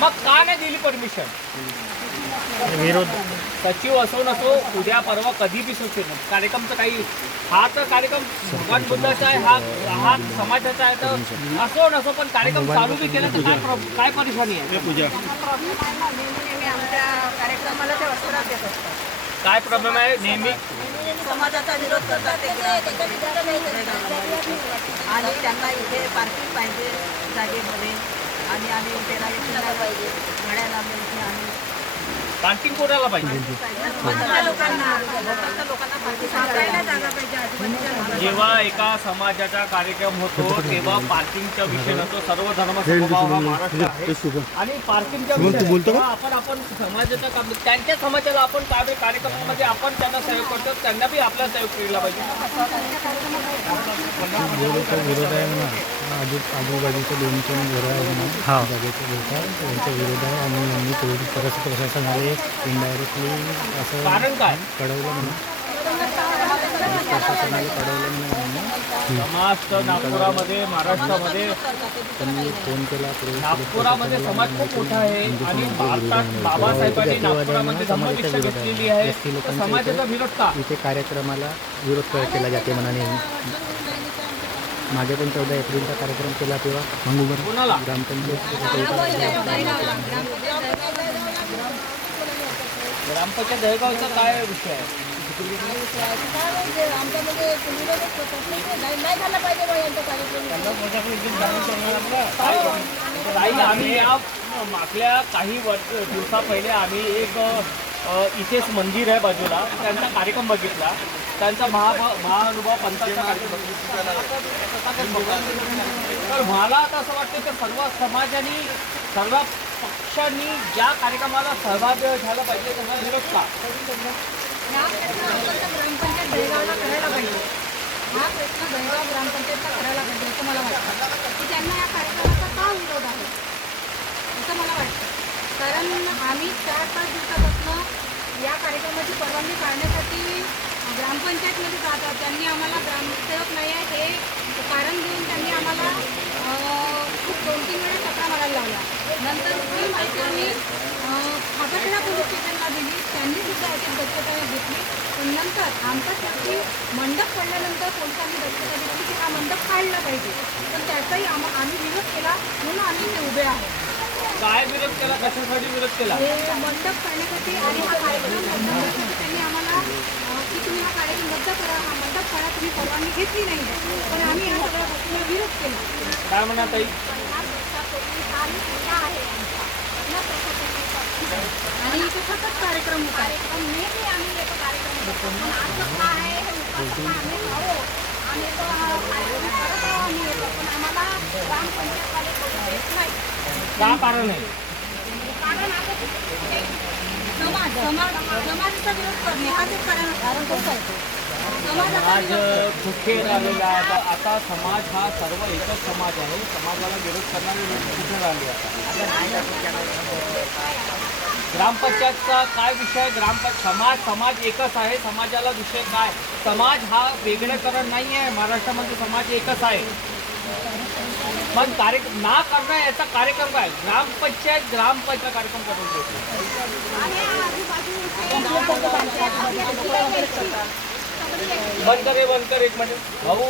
मग का नाही दिली परमिशन? विरोध सचिव असो नसो, उद्या परवा कधी बी सुचेल कार्यक्रमचं काही. हा तर कार्यक्रम भगवान बुद्धाचा आहे, हा समाजाचा आहे, तर असो नसो पण कार्यक्रम चालू बी केला तर काय परेशानी आहे? आमच्या कार्यक्रमाला ते अडथळा देत असतात. काय प्रॉब्लेम आहे? नेहमी समाजाचा विरोध करतात ते आणि त्यांना इथे पार्किंग पाहिजे जागेमध्ये आणि आम्ही त्याला पाहिजे भाड्याला इथे आम्ही पार्किंग कोणाला पाहिजे? लोकांना जागा पाहिजे आजूबाजूच्या. जेव्हा एका समाजाचा कार्यक्रम होतो तेव्हा पार्किंगचा विषय नसतो. सर्व धर्म समभाव हा महाराष्ट्र आहे आणि पार्किंगच्या विषय आपण समाजाचा त्यांच्या समाजाला आपण कार्यक्रमामध्ये आपण त्यांना सहयोग करतो, त्यांना बी आपला सहयोग केला पाहिजे. विरोध आहे म्हणा, आजूबाजूचे 2-3 घरं आहे म्हणा जागेचा लोक त्यांचा विरोध आहे आणि यांनी पोलीस प्रशासनाला इनडायरेक्टली असं कारण काय कळवलं म्हणून प्रशासनाला कळवलं म्हणून समाज तर नागपुरामध्ये महाराष्ट्रामध्ये त्यांनी फोन केला. नागपुरामध्ये समाज खूप मोठा आहे आणि भारतात बाबासाहेबांनी नागपुरामध्ये धम्मदीक्षा घेतलेली आहे. समाजाचा विरोध का? इथे कार्यक्रमाला विरोध केला जाते म्हणाने. मागे पण 14 एप्रिलचा कार्यक्रम केला तेव्हा कोणाला? ग्रामपंचायत दहेगावचा काय विषय आहे? आम्ही या मागल्या काही दिवसा पहिले आम्ही एक इथेच मंदिर आहे बाजूला, त्यांचा कार्यक्रम बघितला. त्यांचा महाअनुभव पंथाचा कार्यक्रम. तर मला आता असं वाटतं की सर्व समाजाने सर्व पक्षांनी ज्या कार्यक्रमाला सहभागी झालं पाहिजे त्यांना विरोध का? ग्रामपंचायत दहेगावला करायला पाहिजे. हा प्रश्न दहेगाव ग्रामपंचायतला करायला पाहिजे असं मला वाटतं की त्यांना या कार्यक्रमाचा का विरोध आहे असं मला वाटतं. कारण आम्ही 4-5 दिवसापासून या कार्यक्रमाची परवानगी काढण्यासाठी ग्रामपंचायतमध्ये जातात. त्यांनी आम्हाला ग्रामसेवक नाही आहे हे कारण देऊन त्यांनी आम्हाला खूप 2-3 वेळा चक्रा मारायला लावला. नंतर ही माहिती आम्ही फाटाकडा पोलीस स्टेशनला दिली, त्यांनी सुद्धा याची दक्षता घेतली. पण नंतर आमचा शेवटी मंडप पडल्यानंतर पोलिसांनी दक्षता घेतली की हा मंडप काढला पाहिजे. पण त्याचाही आम्ही विरोध केला म्हणून आम्ही इथे उभे आहोत. काय विरोध केला? कशासाठी विरोध केला? हे मंडप करण्यासाठी आणि हा कार्यक्रम रद्द करण्यासाठी त्यांनी आम्हाला की तुम्ही हा कार्यक्रम रद्द करा, हा मंडप करा, तुम्ही परवानगी घेतली नाही. पण आम्ही या सगळ्या गोष्टीला विरोध केला. काय म्हणा ताई? आणि इथे सतत कार्यक्रम होता. नेहमी आम्ही येतो कार्यक्रम होतो. पण असं काय आहे हे उपासना आम्ही आहो. आम्ही तो कार्यक्रम करत आहो, आम्ही येतो. पण आम्हाला ग्रामपंचायतवाले कोणी देत नाही. का कारण आहे? कारण आता समाजाचा विरोध करणे हाच एक कारण तोच आहे. समाज कुठे राहिलेला आहे? आता समाज हा सर्व एकच समाज आहे. समाजाला विरोध करणारे लोक कुठे राहिले? ग्रामपंचायतचा काय विषय? समाज एकच आहे. समाजाला विषय काय? समाज हा वेगळेकरण नाही आहे. महाराष्ट्रामध्ये समाज एकच आहे. पण ना करणं याचा कार्यक्रम काय? ग्रामपंचायत कार्यक्रम करून देतो. बंद कर एक मिनिट भाऊ.